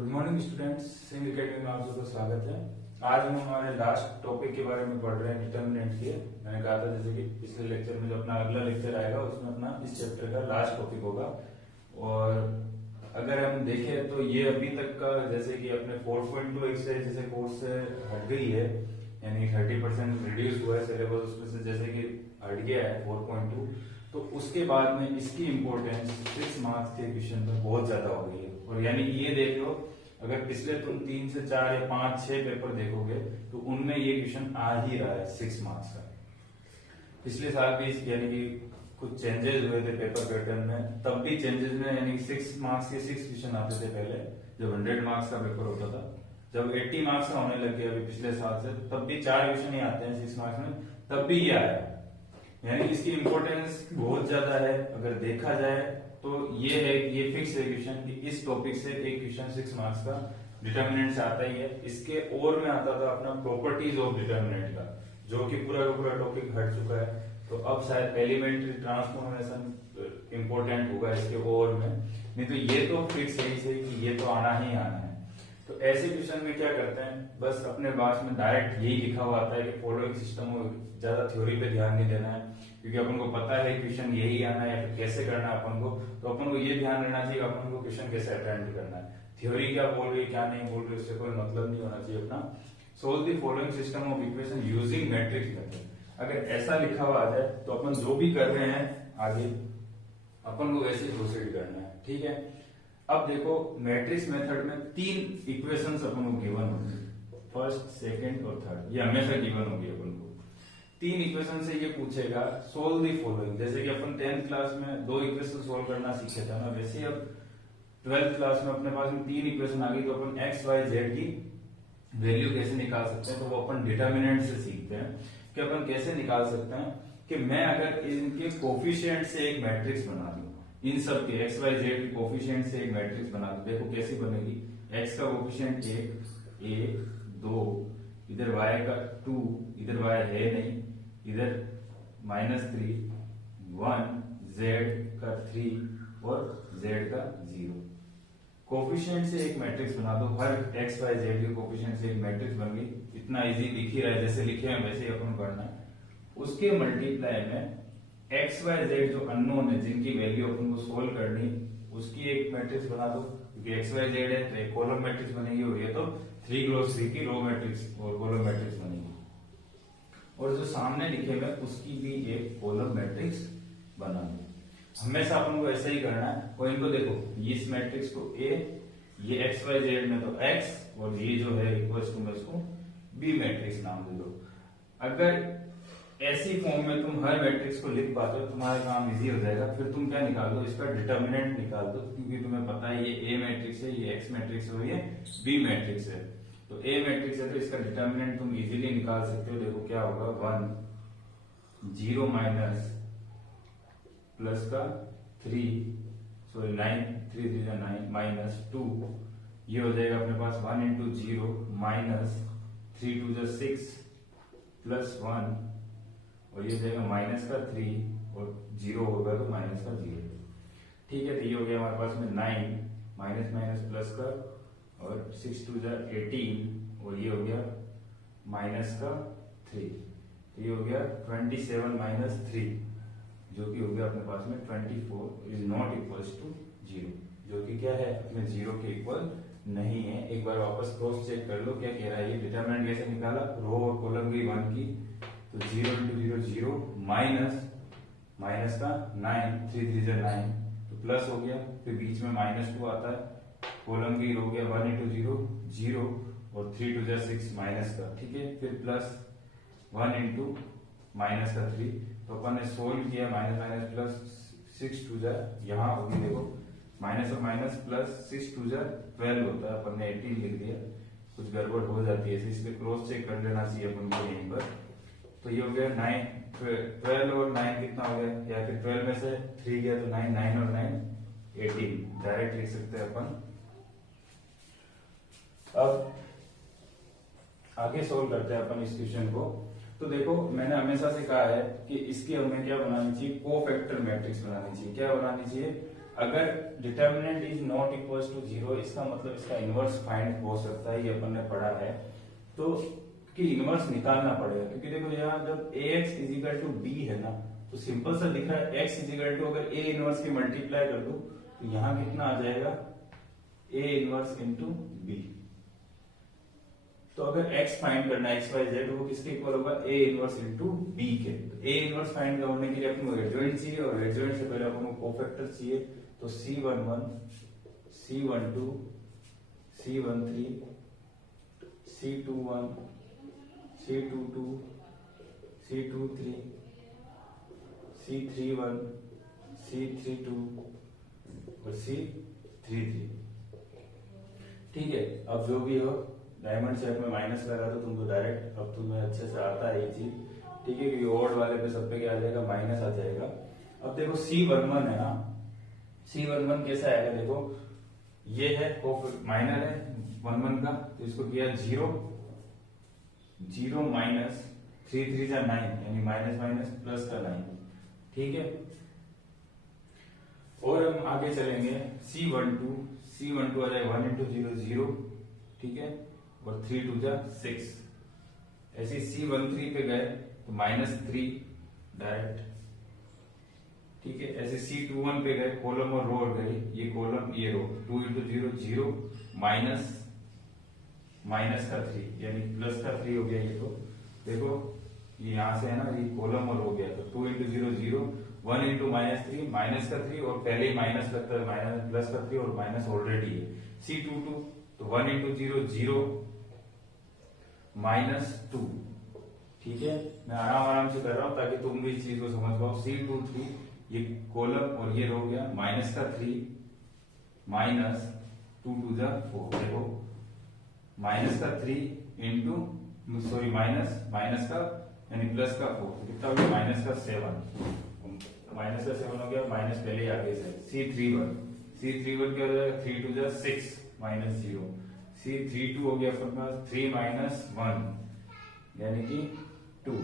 Good morning students, Singh academy में आप सबका स्वागत है। आज हम हमारे लास्ट टॉपिक के बारे में पढ़ रहे हैं, डिटर्मिनेंट के। मैंने कहा था जैसे कि पिछले लेक्चर में जो अपना अगला लेक्चर आएगा उसमें अपना इस चैप्टर का लास्ट टॉपिक होगा। और अगर हम देखें तो ये अभी तक का जैसे कि अपने 4.2 एक्सरसाइज जैसे कोर्स से हट गई है, यानी 30% रिड्यूस हुआ है सिलेबस, उसमें से जैसे कि हट गया है 4.2। तो उसके बाद में इसकी इम्पोर्टेंस 6 मार्क्स के क्वेश्चन में बहुत ज्यादा हो गई है। और यानी कि ये देख लो, अगर पिछले तुम 3 से 4 या 5 6 पेपर देखोगे तो उनमें ये क्वेश्चन आ ही रहा है 6 मार्क्स का। पिछले साल भी यानी कि कुछ चेंजेस हुए थे पेपर पैटर्न में, तब भी चेंजेस में यानी 6 मार्क्स के 6 क्वेश्चन आते थे पहले, जब 100 मार्क्स का पेपर होता था। जब 80 मार्क्स का होने लग गया अभी पिछले साल से, तब भी 4 क्वेश्चन ही आते हैं 6 मार्क्स में, तब भी ये आया। यानी इसकी इंपॉर्टेंस बहुत ज्यादा है। अगर देखा जाए तो ये है कि ये फिक्स है क्वेश्चन कि इस टॉपिक से एक क्वेश्चन 6 मार्क्स का डिटर्मिनेंट से आता ही है। इसके और में आता था अपना प्रॉपर्टीज ऑफ डिटर्मिनेंट का, जो कि पूरा का पूरा टॉपिक हट चुका है। तो अब शायद एलिमेंट्री ट्रांसफॉर्मेशन इंपॉर्टेंट होगा इसके और में, नहीं तो ये तो फिक्स है ही सही कि ये तो आना ही आना है। तो ऐसे क्वेश्चन में क्या करते हैं, बस अपने पास में डायरेक्ट यही लिखा हुआ आता है कि फॉलोइंग सिस्टम को, ज्यादा थ्योरी पे ध्यान नहीं देना है, क्योंकि अपन को पता है क्वेश्चन यही आना है या फिर कैसे करना है अपन को। तो अपन को ये ध्यान रहना चाहिए अपन को क्वेश्चन कैसे अटेंड करना है। थ्योरी क्या बोल रही है क्या नहीं बोल रही है उससे कोई मतलब नहीं होना चाहिए अपना। Solve the following system of equation using matrix method, अगर ऐसा लिखा हुआ आ जाए तो अपन जो भी कर रहे हैं आगे अपन को वैसे प्रोसीड करना है, ठीक है। अब देखो, मैट्रिक्स मेथड में 3 इक्वेशंस अपन को गिवन होंगी, फर्स्ट सेकंड और थर्ड, ये हमेशा गिवन होगी अपन को। 3 इक्वेशन से ये पूछेगा सोल्व दी फॉलोइंग। जैसे कि अपन 10th क्लास में 2 इक्वेशन सोल्व करना सीखे था ना, वैसे ही अब 12th क्लास में अपने पास में 3 इक्वेशन आ गई, तो अपन एक्स वाई जेड की वैल्यू कैसे निकाल सकते हैं। तो वो अपन डिटर्मिनेंट से सीखते हैं कि अपन कैसे निकाल सकते हैं कि मैं अगर इनके कोफिशिएंट से एक मैट्रिक्स बना दूं, इन सब के एक्स वाई जेड के कोफिशिएंट से एक मैट्रिक्स बना दो। देखो कैसी बनेगी, एक्स का कोफिशिएंट 1 2, इधर y का 2, इधर y है नहीं, इधर -3 1, z का 3 और z का 0। कोफिशिएंट से एक मैट्रिक्स बना दो, हर एक्स वाई जेड के कोफिशिएंट से एक मैट्रिक्स बन गई। इतना इजी दिख ही रहा है, जैसे लिखे हैं वैसे ही अपन पढ़ना है। उसके मल्टीप्लाई में एक्स वाई जेड जो अननोन है, जिनकी वैल्यू अपन को सोल्व करनी, उसकी एक मैट्रिक्स बना दो, क्योंकि एक्स वाई जेड है तो एक कॉलम मैट्रिक्स बनेगी, और ये तो 3 क्रॉस 3 की रो मैट्रिक्स और कॉलम मैट्रिक्स बनेगी। और जो सामने लिखे हुए उसकी भी एक कॉलम मैट्रिक्स बना दो। हमेशा अपन को ऐसा ही करना है। और इनको देखो, इस मैट्रिक्स को ए, ये एक्स वाई जेड में तो एक्स, और ये जो है इक्वल्स टू में इसको बी मैट्रिक्स नाम दे दो। अगर ऐसी फॉर्म में तुम हर मैट्रिक्स को लिख पाते हो, तुम्हारा काम इजी हो जाएगा। फिर तुम क्या निकाल दो, इसका डिटर्मिनेंट निकाल दो, क्योंकि तुम्हें पता है ये ए मैट्रिक्स है, ये एक्स मैट्रिक्स है और ये बी मैट्रिक्स है। तो ए मैट्रिक्स है तो इसका डिटर्मिनेंट तुम इजीली निकाल सकते हो। देखो क्या होगा, 1 0 माइनस प्लस का 3 सॉरी 9 3 3 9 माइनस 2, ये हो जाएगा अपने पास 1 इंटू 0 माइनस 3 2 6 प्लस 1, और ये जाएगा माइनस का 3 और 0 होगा तो माइनस का 0। ठीक है, तो ये हो गया हमारे पास में 9 माइनस माइनस प्लस का, और 6 2 18, और ये हो गया माइनस का 3, तो ये हो गया 27 माइनस 3, जो कि हो गया अपने पास में 24 इज नॉट इक्वल्स टू 0, जो कि क्या है अपने 0 के इक्वल नहीं है। एक बार वापस क्रॉस चेक कर लो क्या कह रहा है। ये डिटरमिनेंट कैसे निकाला, रो और कॉलम की 1 की, तो 0 इंटू 0 0 माइनस का 9 3 3 9, तो प्लस हो गया, फिर बीच में -2 आता है, कॉलम की हो गया 1 इंटू 0 0 और 3 2 6 माइनस का, ठीक है, फिर प्लस 1 इंटू माइनस का 3। तो अपन ने सोल्व किया, माइनस माइनस प्लस 6 2 यहाँ होगी, देखो माइनस और माइनस प्लस 6 2 12 होता है, अपन ने 18 लिख दिया, कुछ गड़बड़ हो जाती है, इस पे क्रॉस चेक कर लेना चाहिए अपन को यहीं पर। तो ये हो गया 9 12 और 9 कितना हो गया, या फिर 12 में से 3 गया तो 9 9 और 9 18, डायरेक्ट लिख सकते हैं अपन। अब आगे सोल्व करते हैं अपन इस क्वेश्चन को। तो देखो, मैंने हमेशा से कहा है कि इसकी हमें क्या बनानी चाहिए, कोफैक्टर मैट्रिक्स बनानी चाहिए। क्या बनानी चाहिए, अगर determinant is not equal to 0, इसका मतलब इसका इनवर्स फाइंड हो सकता है, ये अपन ने पढ़ा है। तो कि इनवर्स निकालना पड़ेगा, क्योंकि देखो यहाँ जब ax is equal to b है ना, तो सिंपल सा दिख रहा है x इज इक्वल टू अगर a इनवर्स की मल्टीप्लाई कर दूं तो यहाँ कितना आ जाएगा a इनवर्स इंटू b। तो अगर x फाइंड करना है x y z, वो किसके इक्वल होगा a इनवर्स इंटू b के। तो a इनवर्स फाइंड करने के लिए अपन को एडजॉइंट चाहिए, और एडजॉइंट से पहले अपन को कोफैक्टर चाहिए। तो c11 c12 c13 c21 c22 c23 c31 c32 और c33। ठीक है, अब जो भी हो डायमंड शेप में माइनस लगा दो तुमको डायरेक्ट, अब तुम्हें अच्छे से आता है ये चीज। ठीक है, क्योंकि ओड वाले पे सब पे क्या आ जाएगा, माइनस आ जाएगा। अब देखो c11 है ना, c11 कैसा आएगा, देखो ये है माइनर है 11 का, तो इसको किया 0 0 माइनस 3 3 9, यानी माइनस माइनस प्लस का 9। ठीक है, और हम आगे चलेंगे c12 आ जाएगा 1 इंटू 0 0। ठीक है, और 3 2 जा 6। ऐसे c13 पे गए तो -3 डायरेक्ट। ठीक है, ऐसे c21 पे गए, कॉलम और रो और गई, ये कॉलम ये रो, 2 इंटू 0 0 माइनस का 3 यानी प्लस का 3 हो गया। ये तो देखो ये यहाँ से है ना, ये कॉलम और हो गया, तो 2 इंटू 0 0 1 इंटू -3 माइनस का 3, और पहले ही माइनस लगता है, माइनस प्लस का 3 और माइनस ऑलरेडी है। c22 तो 1 इंटू 0 0 -2। ठीक है, मैं आराम से कर रहा हूं ताकि तुम भी इस चीज को समझ पाओ। c23 ये कॉलम और ये हो गया, माइनस का 3 माइनस 2 2 जा 4। देखो माइनस का 3 इंटू सॉरी माइनस का यानी प्लस का 4, कितना हो गया, माइनस का 7 हो गया, माइनस पहले ही आगे से। c31 क्या हो जाएगा, 3 2 जा 6 -0। c32 हो गया अपने पास 3 - 1 यानी कि 2।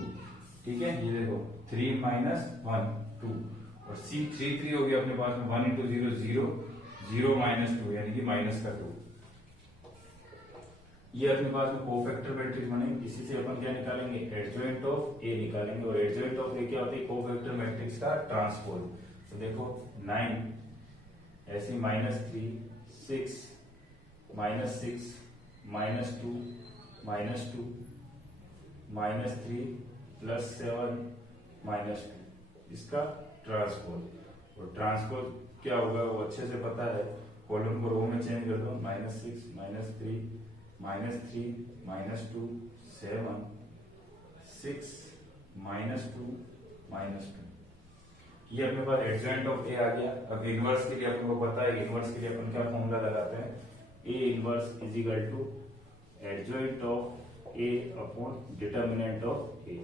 ठीक है, ये देखो 3 - 1 2, और c33 हो गया अपने पास में 1 इंटू 0 0 0 -2 यानी कि माइनस का 2। ये अपने पास में कोफैक्टर मैट्रिक्स बनेगी। इसी से अपन क्या निकालेंगे, एडजॉइंट ऑफ ए निकालेंगे, और एडजॉइंट ऑफ ए क्या होती है, कोफैक्टर मैट्रिक्स का ट्रांसपोज। तो देखो 9 ऐसे -3 6 -6 -2 -2 -3 +7 -2, इसका ट्रांसपोज। और ट्रांसपोज क्या होगा वो अच्छे से पता है, कॉलम को रो में चेंज कर दो, -6 -3 -3 -2 7 6 -2 -2। ये अपने पास एडजॉइंट ऑफ ए आ गया। अब इनवर्स के लिए अपन को पता है, इनवर्स के लिए अपन क्या फॉर्मूला लगाते हैं, A inverse is equal to adjoint of A upon determinant of A.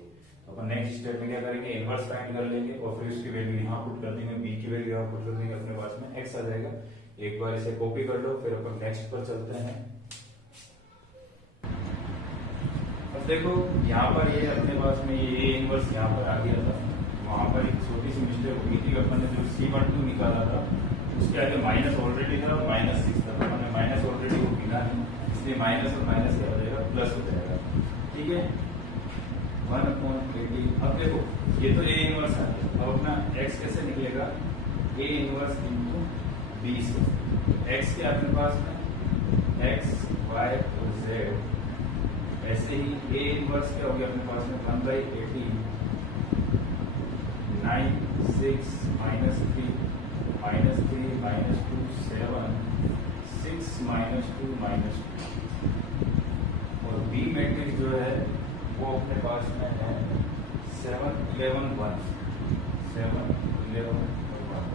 अपन नेक्स्ट स्टेप में क्या करेंगे, इनवर्स फाइंड कर लेंगे, और फिर उसकी वैल्यू यहाँ पुट कर देंगे, बी की वैल्यू यहाँ पुट कर देंगे, अपने पास में एक्स आ जाएगा। एक बार इसे कॉपी कर लो, फिर अपन नेक्स्ट पर चलते हैं। अब देखो यहाँ पर ये अपने पास में ये इनवर्स यहाँ पर आ गया था, वहां पर एक छोटी सी मिस्टेक हो गई थी। अपन ने जो c12 निकाला था उसके आगे माइनस ऑलरेडी था और -6 था, तो हमने माइनस ऑलरेडी को गिना नहीं, इसलिए माइनस और माइनस क्या हो जाएगा, प्लस हो जाएगा। ठीक है, 1/80। अब देखो ये तो ए इनवर्स है, अब अपना x कैसे निकलेगा, ए इनवर्स इंटू बी से। x के अपने पास में x y और z, ऐसे ही ए इनवर्स क्या हो गया अपने पास में 1/80 9 6 -3 -3 -2 7 6 -2 -2। और बी मैट्रिक्स जो है वो अपने पास में है 7 11 1 7 11 1।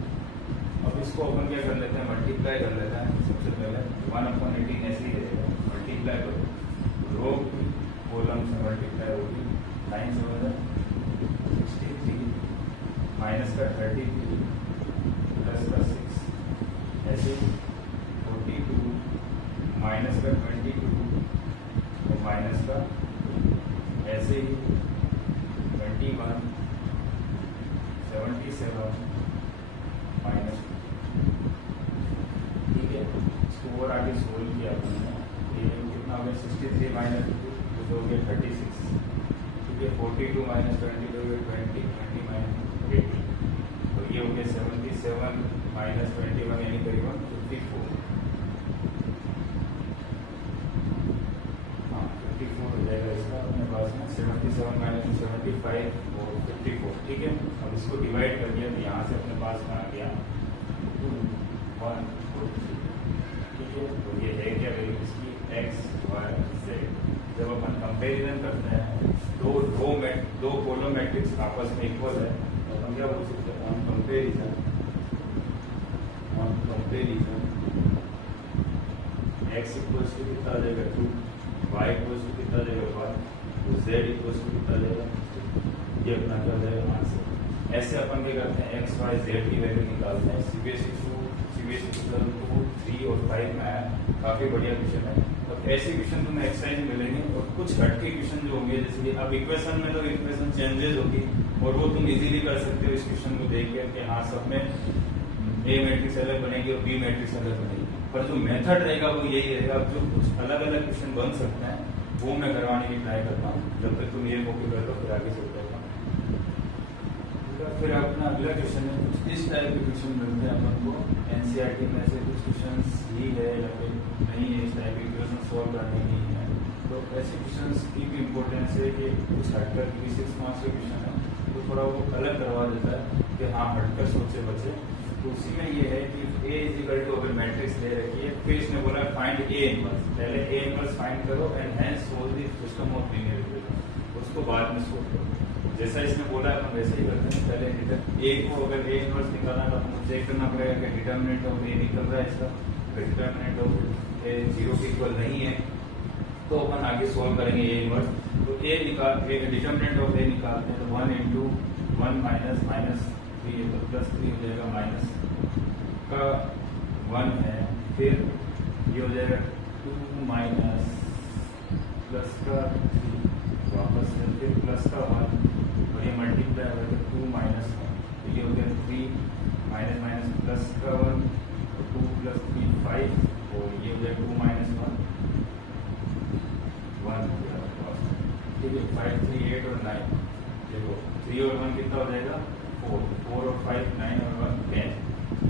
अब इसको अपन क्या कर लेते हैं, मल्टीप्लाई कर लेते हैं। सबसे पहले 1/18 ऐसे ही रहेगा, मल्टीप्लाई करो, रो की कॉलम से मल्टीप्लाई होगी, 9 से 63 माइनस का 33 प्लस का 6, ऐसे 42 माइनस का 22 और माइनस का ऐसे ही 21 77 -2। सोल्व किया अपन ने, ये कितना हो गया 63 माइनस 2 तो हो गया 36, ठीक है। 42 माइनस 20 तो हो गया 20, 20 माइनस 80 तो ये हो गया 77 माइनस 21 यानी करीबन 54। हाँ 54 हो जाएगा इसका अपने पास में, 77 माइनस 75 और 54, ठीक है। अब इसको डिवाइड कर दिया तो यहाँ से अपने पास में आ गया 2 1 2 3, ठीक है। तो ये है क्या वैल्यू इसकी x y z। जब अपन कंपैरिजन करते हैं दो कॉलम मैट्रिक्स आपस में इक्वल है तो अपन क्या बोल सकते हैं on comparison x equals to कितना आ जाएगा 2, y इक्वल्स टू कितना आ जाएगा 1, तो z इक्वल्स टू कितना आ जाएगा, ये अपना क्या हो जाएगा आंसर। ऐसे अपन क्या करते हैं x y z की वैल्यू निकालते हैं। CBSE 2, 3 और 5 में आया, काफी बढ़िया क्वेश्चन है। तो ऐसे क्वेश्चन तुम्हें एक्सरसाइज मिलेंगे और कुछ हटके क्वेश्चन जो होंगे, जैसे कि अब इक्वेशन में तो इक्वेशन चेंजेस होगी और वो तुम इजीली कर सकते हो इस क्वेश्चन को देख के कि हाँ सब में ए मैट्रिक्स अलग बनेगी और बी मैट्रिक्स अलग बनेगी, पर जो मेथड रहेगा वो यही रहेगा। अब जो कुछ अलग अलग क्वेश्चन बन सकते हैं वो मैं करवाने की ट्राई करता हूँ, जब तक तुम ये कॉपी कर लो फिर आगे चलते हैं। फिर अपना अगला क्वेश्चन है, कुछ इस टाइप के क्वेश्चन मिलते हैं अपन को एनसीईआरटी में से कुछ क्वेश्चन ही है या फिर नहीं है, इस टाइप के क्वेश्चन सॉल्व करने की है। तो ऐसे क्वेश्चन की भी इम्पोर्टेंस है कि कुछ हटकर 6 मार्क्स के क्वेश्चन है तो थोड़ा वो अलग करवा देता है कि हाँ हटकर सोचे बचे। तो उसी में ये है कि A इज इक्वल टू अगर मैट्रिक्स ले रखी है फिर इसने बोला फाइंड A इनवर्स, पहले A इनवर्स फाइंड करो and hence solve the system of linear equation, उसको बाद में सोल्व करो। जैसा इसने बोला है हम वैसे ही करते हैं। पहले A को अगर A इनवर्स निकालना है तो हमको चेक करना पड़ेगा कि डिटरमिनेंट ऑफ A निकल रहा है इसका, डिटरमिनेंट ऑफ A 0 के इक्वल नहीं है तो अपन आगे सोल्व करेंगे A इनवर्स। तो A डिटरमिनेंट ऑफ A निकालते हैं तो 1 into 1 माइनस माइनस 3 तो प्लस 3 हो जाएगा, माइनस का 1 है, फिर ये हो जाएगा 2 माइनस प्लस का 3 वापस से फिर प्लस का 1 और ये मल्टीप्लाई हो जाएगा 2 माइनस 1 तो ये हो गया 3 माइनस माइनस प्लस का 1 और 2 प्लस 3 5 और ये हो जाएगा 2 माइनस 1 1 हो गया, ठीक है। 5 3 8 और 9, देखो 3 और 1 कितना हो जाएगा 4, 4 और 5 9 और 1 10,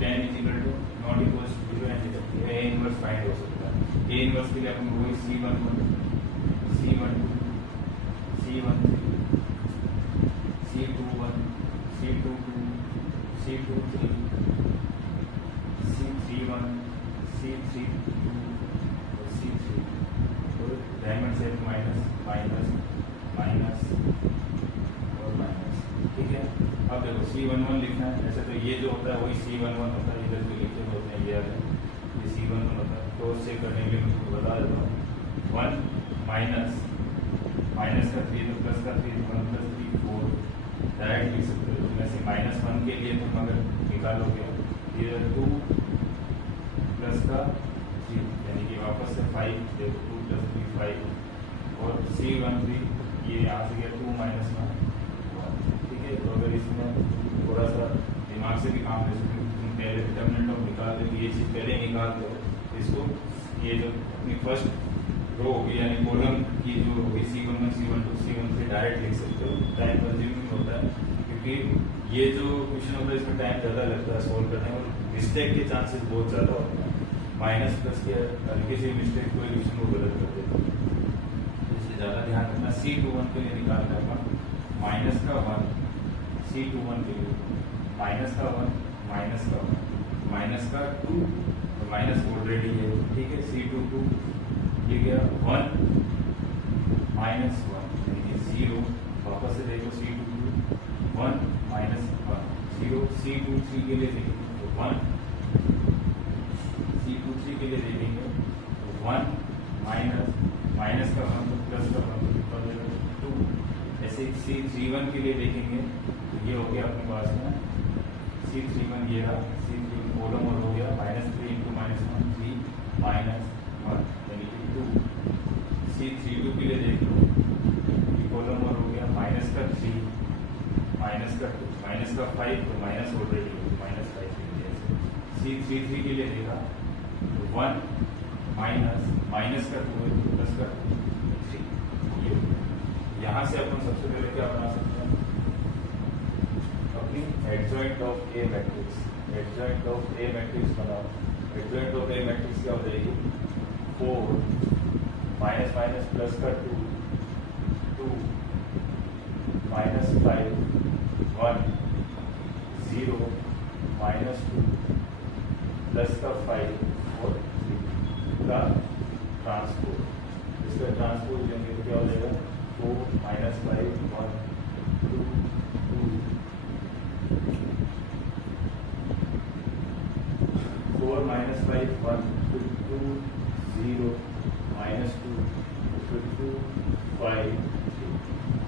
10 is equal to not equal to 0 and A inverse find हो सकता है। A इनवर्स के लिए अपन वही C11 C12 C13 C21 C22 C23 C31 C32 और C3 तो diamond shape minus minus minus और माइनस, ठीक है। अब देखो C11 लिखना है, ऐसे तो ये जो होता है वही C11 होता है, इधर जो लिखे होते हैं ये C11 होता है। तो चेक करने के लिए मैं तुमको बता देता हूँ 1 माइनस माइनस का 3 तो प्लस का 3 1 प्लस 3 4 डायरेक्ट लिख सकते हो। तो ऐसे -1 के लिए तुम अगर निकालोगे ये 2 प्लस का 3 यानी कि वापस से 5 देखो 2 प्लस 3 5 और C13 ये यहाँ से गया 2 माइनस 1, ठीक है। तो अगर इसमें थोड़ा सा दिमाग से भी काम ले सकते हो, तुम पहले डिटरमिनेंट ऑफ निकाल दो, ये चीज़ पहले निकाल दो, इसको ये जो अपनी फर्स्ट रो होगी यानी कॉलम की जो होगी C11 C12 C13 डायरेक्ट लिख सकते हो। टाइम कंज्यूमिंग होता है क्योंकि ये जो क्वेश्चन होता है इसमें टाइम ज़्यादा लगता है सोल्व करने में और मिस्टेक के चांसेस बहुत ज़्यादा होते हैं। माइनस प्लस के हल्की सी मिस्टेक कोई क्वेश्चन को गलत कर देते हैं, इसलिए ज़्यादा ध्यान रखना। C21 के लिए निकालना है माइनस का 1 C21 के लिए माइनस का 1 माइनस का 1 माइनस का 2 तो माइनस ऑलरेडी है, ठीक है। C22 ये गया 1 माइनस 1 यानी कि 0, वापस से देखो C22 1 माइनस 1 0 C23 के लिए देखेंगे तो 1 C23 के लिए देखेंगे तो 1 माइनस माइनस का 1 तो प्लस का 1 तो कितना हो जाएगा 2। ऐसे C31 के लिए देखेंगे तो ये हो गया अपने पास में C31 ये रहा C31 कॉलम और हो गया -3 इंटू -1 3 माइनस 1 यानी कि 2। C32 के लिए देख लो ये कॉलम और हो गया माइनस का 3 माइनस का 2 माइनस का 5 तो माइनस ऑलरेडी -5 के लिए। C33 के लिए देखा तो 1 माइनस का 2 है प्लस का 3। ये यहाँ से अपन सबसे पहले क्या बना सकते हैं, अपनी adjoint of A matrix, adjoint of A matrix बनाओ। एडजॉइंट ऑफ ए मैट्रिक्स क्या हो जाएगी, 4 माइनस माइनस प्लस का 2 2 माइनस 5 1 0 माइनस 2 प्लस का 5 और 3 का ट्रांसपोज। इसका ट्रांसपोज लेंगे तो क्या हो जाएगा, 4 माइनस 5 1 2 2 4 माइनस 5 1 2 0 माइनस 2 2 5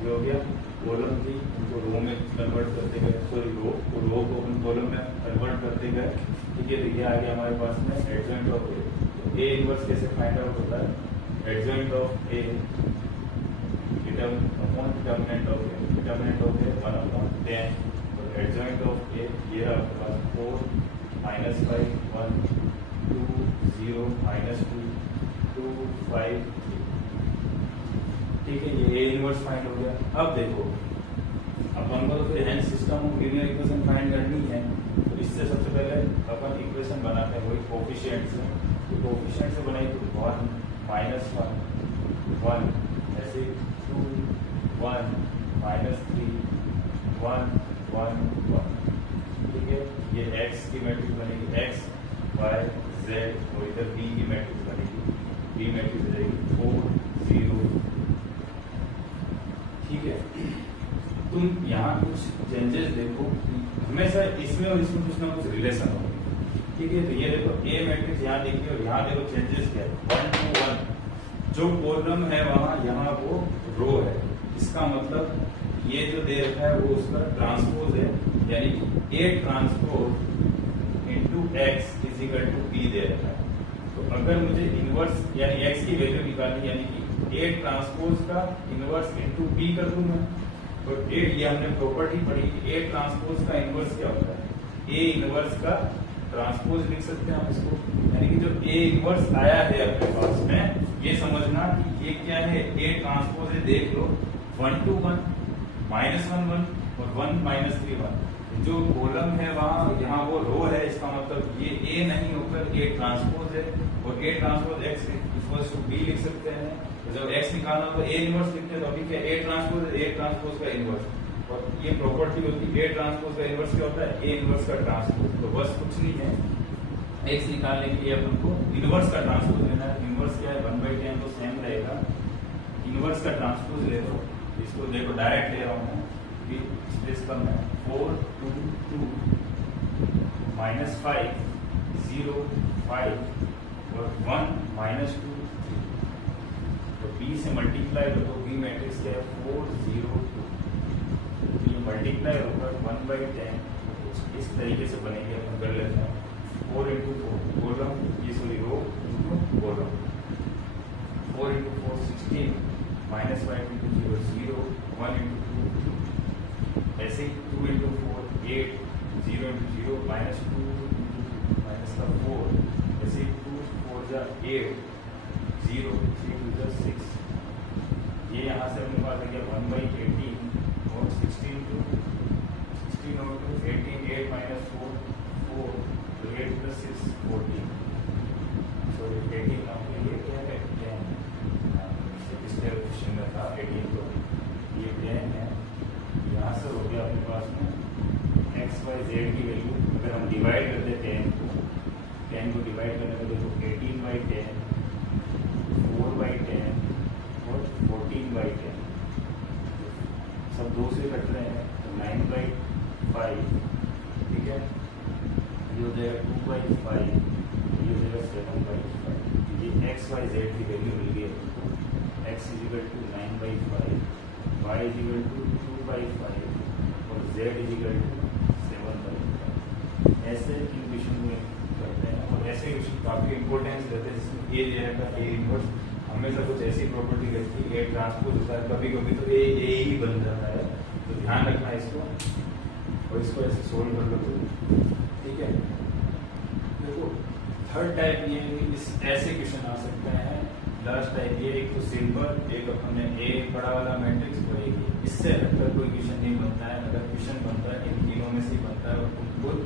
ये हो गया। कॉलम थी उनको रो में कन्वर्ट करते गए, सॉरी रो को अपन कॉलम में कन्वर्ट करते गए। ठीक है, तो ये आ गया हमारे पास में एडजॉइंट ऑफ ए। तो ए इनवर्स कैसे फाइंड आउट होता है, adjoint of A determinant of A, determinant of A 1/10। तो एडजॉइंट ऑफ ए ये रहा आपके पास 4 माइनस 5 1 2 0 माइनस 2 2 5। ठीक है, ये ए इनवर्स फाइंड हो गया। अब देखो अपन को तो फिर hence system of linear equation find करनी है, तो इससे सबसे पहले अपन इक्वेशन बनाते हैं वही कोफिशिएंट से। तो कोफिशिएंट से बनाई तो 1 माइनस 1 1 ऐसे 2 1 माइनस 3 1 1 1। ठीक है, ये x की मैट्रिक्स बनेगी, x y z और इधर b की मैट्रिक्स बनेगी, b मैट्रिक्स बनेगी 4 0। ठीक है, तुम यहाँ कुछ चेंजेस देखो, हमेशा इसमें और इसमें कुछ ना कुछ रिलेशन हो। ठीक है, तो ये देखो ए मैट्रिक्स यहाँ देखिए और यहाँ देखो चेंजेस क्या है, 1 2 1 जो कॉलम है वहां यहाँ वो रो है। इसका मतलब ये जो दे रखा है वो उसका ट्रांसपोज है, यानी कि A transpose into X is equal to B दे रखा है। तो अगर मुझे इनवर्स यानी एक्स की वैल्यू निकालनी, यानी कि ए ट्रांसपोज का इनवर्स इंटू बी कर दूं मैं, तो ये हमने प्रॉपर्टी पढ़ी कि ए ट्रांसपोज का इनवर्स क्या होता है, ए इनवर्स का ट्रांसपोज लिख सकते हैं हम इसको। यानी कि जो ए इनवर्स आया है अपने पास में, ये समझना कि ये क्या है, ए ट्रांसपोज है। देख लो 1 2 1 माइनस 1 1 और 1 माइनस 3 1। जो कॉलम है वहां यहाँ वो रो है, इसका मतलब ये ए नहीं होकर ए ट्रांसपोज है, और A transpose x equals to B लिख सकते हैं। तो जब एक्स निकालना तो ए इनवर्स लिखते हैं, तो अभी क्या ए ट्रांसपोज है, ए ट्रांसपोज का इनवर्स। और ये प्रॉपर्टी होती है, ए ट्रांसपोज का इनवर्स क्या होता है, ए इनवर्स का ट्रांसपोज। तो बस कुछ नहीं है, एक्स निकालने के लिए अपन को इनवर्स का ट्रांसपोज लेना है। इनवर्स क्या है, 1/10 तो सेम रहेगा। इनवर्स का ट्रांसपोज ले लो, इसको देखो डायरेक्ट ले रहा हूँ कि स्पेस कम है, 4 2 2 माइनस 5 0 5 और 1 माइनस 2 3। तो बी से मल्टीप्लाई करो, बी मैट्रिक्स क्या है 4 0 2। तो ये मल्टीप्लाई होकर 1/10 कुछ इस तरीके से बनेगी, अपन कर लेते हैं 4 into 4 कॉलम, ये sorry row into column, 4 into 4 16 minus 5 into 0 0 1 into 2 2। ऐसे ही 2 into 4 8 0 into 0 माइनस 2 माइनस का 4। ऐसे ही 2 4 जा 8 0 3 2 जा 6। ये यहाँ से अपने पास आ गया 1/18 और 16 to 16 और 2 18 8 माइनस 4 4 तो 8 plus 6 14। सॉरी 18 ना, ये क्या है 10। पिछले क्वेश्चन में था 18, तो ये 10 है। यहाँ से हो गया अपने पास में एक्स वाई जेड की वैल्यू। अगर हम डिवाइड करते हैं 10 को डिवाइड करने पर देखो 18/10 4/10 और 14/10 सब 2 से कट रहे हैं, तो 9/5। ठीक है, ये हो जाएगा 2/5, ये हो जाएगा 7/5। ये एक्स वाई जेड की वैल्यू मिल गई है। X is equal to 9/5, y is equal to 2/5 और जेड इज इक्वल टू 7/5। ऐसे इन क्वेश्चन में करते हैं, और ऐसे क्वेश्चन काफी इंपॉर्टेंस रहते हैं जिसमें ए दे रखा है, ए इनवर्स हमेशा कुछ ऐसी प्रॉपर्टी रहती है, ए ट्रांसपोज होता है, कभी कभी तो ए ही बन जाता है। तो ध्यान रखना इसको, और इसको ऐसे सोल्व कर लो तो ठीक है। देखो थर्ड टाइप ये है कि इस ऐसे क्वेश्चन आ सकते हैं लास्ट टाइप ये एक तो सिंपल, एक अपने ए बड़ा वाला मैट्रिक्स और एक ये। इससे हटकर कोई क्वेश्चन नहीं बनता है। अगर क्वेश्चन बनता है इन तीनों में से ही बनता है और तुम खुद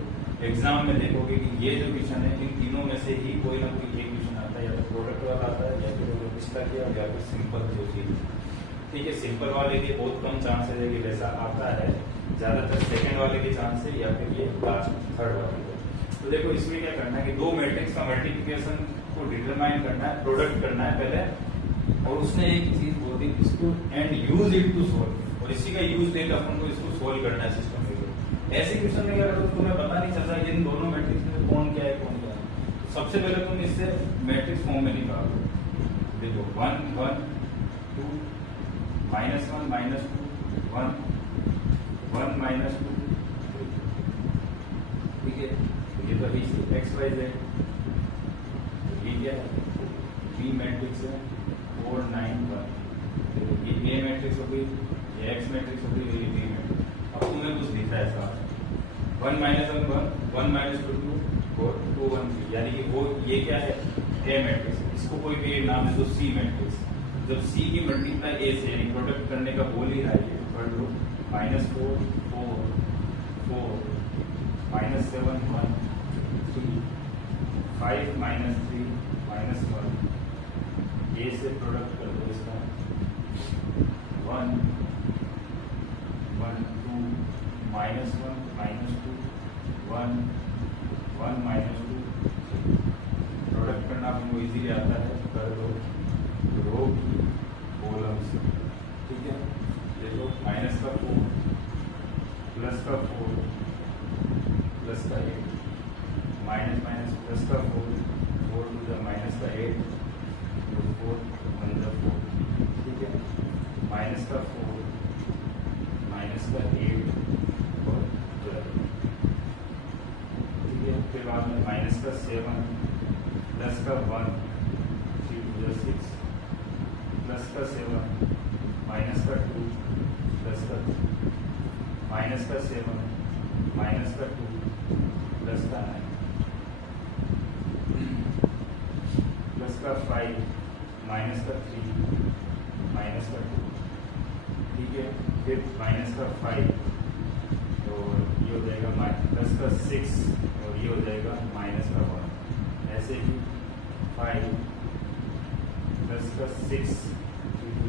एग्जाम में देखोगे कि ये जो क्वेश्चन है इन तीनों में से ही कोई ना कोई एक क्वेश्चन आता है, या तो प्रोडक्ट वाला आता है, या फिर वो पिछला किया, या फिर सिंपल जो चीज। ठीक है, सिंपल वाले के बहुत कम चांसेस है कि वैसा आता है, ज्यादातर सेकंड वाले के चांस है, या फिर ये लास्ट थर्ड वाले के। तो देखो इसमें क्या करना है कि दो मैट्रिक्स का मल्टीप्लिकेशन को डिटरमाइन करना है, प्रोडक्ट करना है पहले, और उसने एक चीज बोली इसको and use it to solve, और इसी का यूज देकर अपन को इसको सोल्व करना है सिस्टम में। ऐसे क्वेश्चन में अगर तुम्हें पता नहीं चल रहा है इन दोनों मैट्रिक्स में कौन क्या है कौन क्या है, तो सबसे पहले तुम इससे मैट्रिक्स फॉर्म में निकालो। देखो 1 1 2 -1 -2 1 1 -2 ठीक है। ये तो एक्स वाई जेड, ये क्या है बी मैट्रिक्स है 4 9 1, ये ए मैट्रिक्स हो गई, ये एक्स मैट्रिक्स हो गई, ये बी मैट्रिक्स। अब तुम्हें कुछ दिख रहा है साथ 1 -1 1 1 -2 2 4 2 1 3, यानी कि वो ये क्या है ए मैट्रिक्स, इसको कोई भी नाम दे दो सी मैट्रिक्स। जब सी की मल्टीप्लाई ए से यानी प्रोडक्ट करने का बोल ही रहा है, पढ़ लो -4 4 4 -7 1 3 5 -3 -1, ए से प्रोडक्ट कर दो इसका 1 1 2 -1 -2 1 1 -2, प्रोडक्ट करना आपको इजीली आता है, कर दो रो की कॉलम से। ठीक है, देखो माइनस का 4 प्लस का 4 प्लस का 8 माइनस माइनस प्लस का 4 4 टू द माइनस का 8 तो 4 1 द 4। ठीक है, माइनस का 4 माइनस का 8 और 12। ठीक है, फिर बाद में माइनस का 7 प्लस का 1 3 टू द 6 प्लस का 7 माइनस का 2 प्लस का 2 माइनस का 7 माइनस का 2 प्लस का 9 प्लस का 5 माइनस का 3 माइनस का 2। ठीक है, फिर माइनस का 5 और ये हो जाएगा प्लस का 6 और ये हो जाएगा माइनस का 1। ऐसे ही 5 प्लस का 6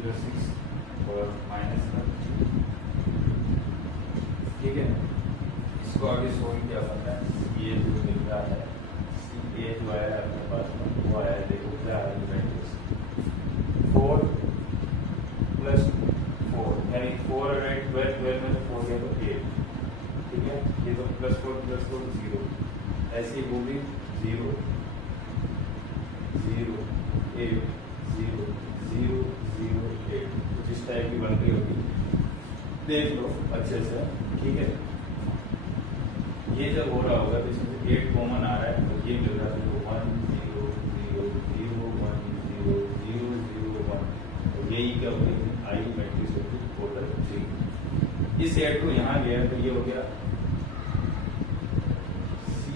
6 और माइनस का। ठीक है, इसको आगे सोल्व क्या करना है, ये जो मिल रहा है ये जो आया आपके पास में वो आया, देखो क्या है 4 प्लस 4 यानी 4 और 12 12 में 4 गया तो 8। ठीक है, ये तो +4 +4 0, ऐसे ही वो भी 0 0 8 0 0 0 8, कुछ इस टाइप की बन रही होगी, देख लो अच्छे से। ठीक है, ये जब हो रहा होगा तो इसमें 8 कॉमन आ रहा है तो ये मिल रहा है 1 0 0 0 1 0 0 0 1, तो यही क्या हो गया आई मैट्रिक्स होगी टोटल 3। इस 8 को यहाँ गया तो ये हो गया सी,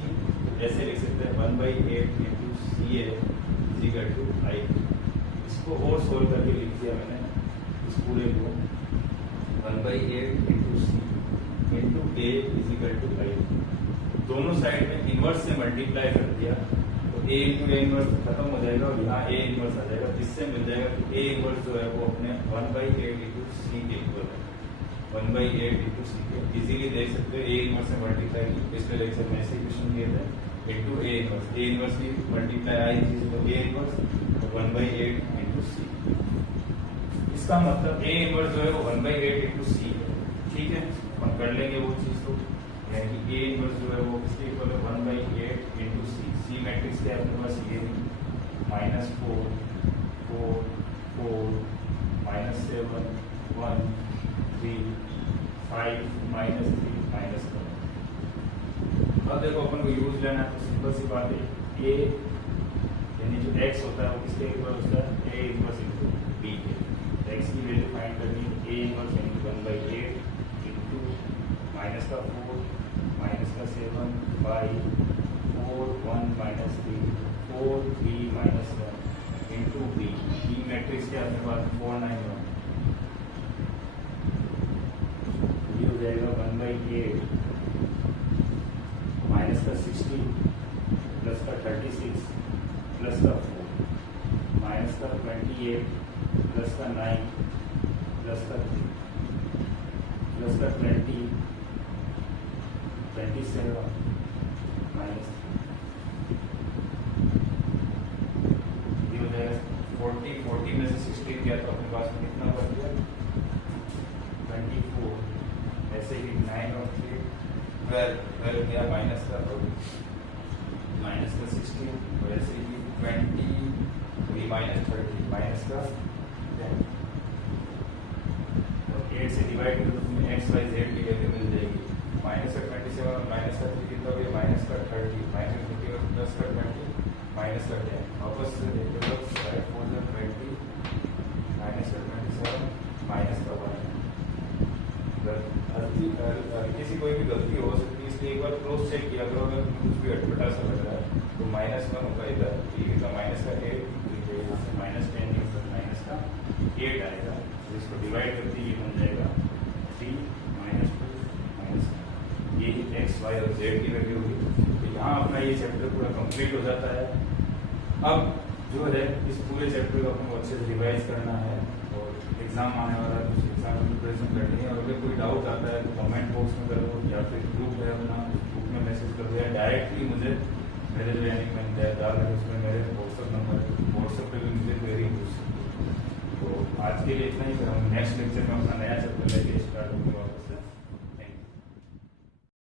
ऐसे लिख सकते हैं 1/8 इंटू सी इजिकल टू आई। इसको और सोल्व करके लिख दिया मैंने इस पूरे को 1/8 into C into A equal to I, दोनों साइड में इनवर्स से मल्टीप्लाई कर दिया तो ए इंटू ए इनवर्स खत्म हो जाएगा और यहाँ ए इनवर्स आ जाएगा, जिससे मिल जाएगा कि ए इनवर्स जो है वो अपने 1/8 इंटू सी के इक्वल है, 1/8 इंटू सी के। इजीली देख सकते हो ए इनवर्स से मल्टीप्लाई की, पिछले लेक्चर में ऐसे क्वेश्चन किए थे इंटू ए इनवर्स की मल्टीप्लाई आई थी तो ए इनवर्स 1/8 इंटू सी। इसका मतलब ए इनवर्स जो है वो 1/8 इंटू सी है। ठीक है, हम कर लेंगे वो चीज तो, यानी कि ए इनवर्स जो है वो किसके इक्वल है 1/8 इंटू सी। सी मैट्रिक्स के अपने पास ये -4 4 4 -7 1 3 5 -3 -1। अब देखो अपन को यूज लेना है तो सिंपल सी बात है, ए यानी जो एक्स होता है वो किसके इक्वल होता है ए इनवर्स इंटू बी के। एक्स की वैल्यू फाइंड करनी है ए इनवर्स यानी 1/8 इंटू माइनस का 4 माइनस का 7 5 4 1 -3 4 3 -1 इंटू बी। बी इसके अपने पास 491, ये हो जाएगा 1/8 माइनस का 60 प्लस का 36 प्लस का 4 माइनस का 28 प्लस का 9 प्लस का 3 प्लस का 27 माइनस, ये हो जाएगा 40 में से 16 गया तो अपने पास में कितना बच गया 24, ऐसे ही 9 और 3 12 गया माइनस का 16, और ऐसे ही 20 माइनस 30 माइनस का 10, और 8 से डिवाइड करो तो तुम्हें एक्स वाई जेड की वैल्यू मिल जाएगी। माइनस का 27 और माइनस का 3 कितना हो गया माइनस का 30, माइनस का 30 और प्लस का 20 माइनस का 10, वापस से देखते तो 5/20 माइनस का 27 माइनस का 1। किसी कोई भी गलती हो सकती है, इसलिए एक बार क्रॉस चेक किया करो, अगर कुछ भी अटपटा सा लग रहा है तो -1 होगा इधर, ठीक है, माइनस का 8 -10 माइनस का 8 आएगा, तो इसको डिवाइड करके ये बन जाएगा 3 -2 ये एक्स वाई और जेड की वैल्यू होगी। तो यहाँ अपना ये चैप्टर पूरा कंप्लीट हो जाता है। अब जो है इस पूरे चैप्टर को अपने अच्छे से रिवाइज करना है, और एग्जाम आने वाला है तो एग्जाम की प्रिपरेशन करनी है। और अगर कोई डाउट आता है तो कमेंट बॉक्स में करो, या फिर ग्रुप है अपना ग्रुप में मैसेज कर दो, या डायरेक्टली मुझे मेरे जो यानी मैंने डाल है उसमें मेरे व्हाट्सअप नंबर है, व्हाट्सअप पे भी मुझे क्वेरी पूछ सकते हो। तो आज के लिए इतना ही, फिर हम नेक्स्ट लेक्चर में अपना नया चैप्टर लेके स्टार्ट होंगे।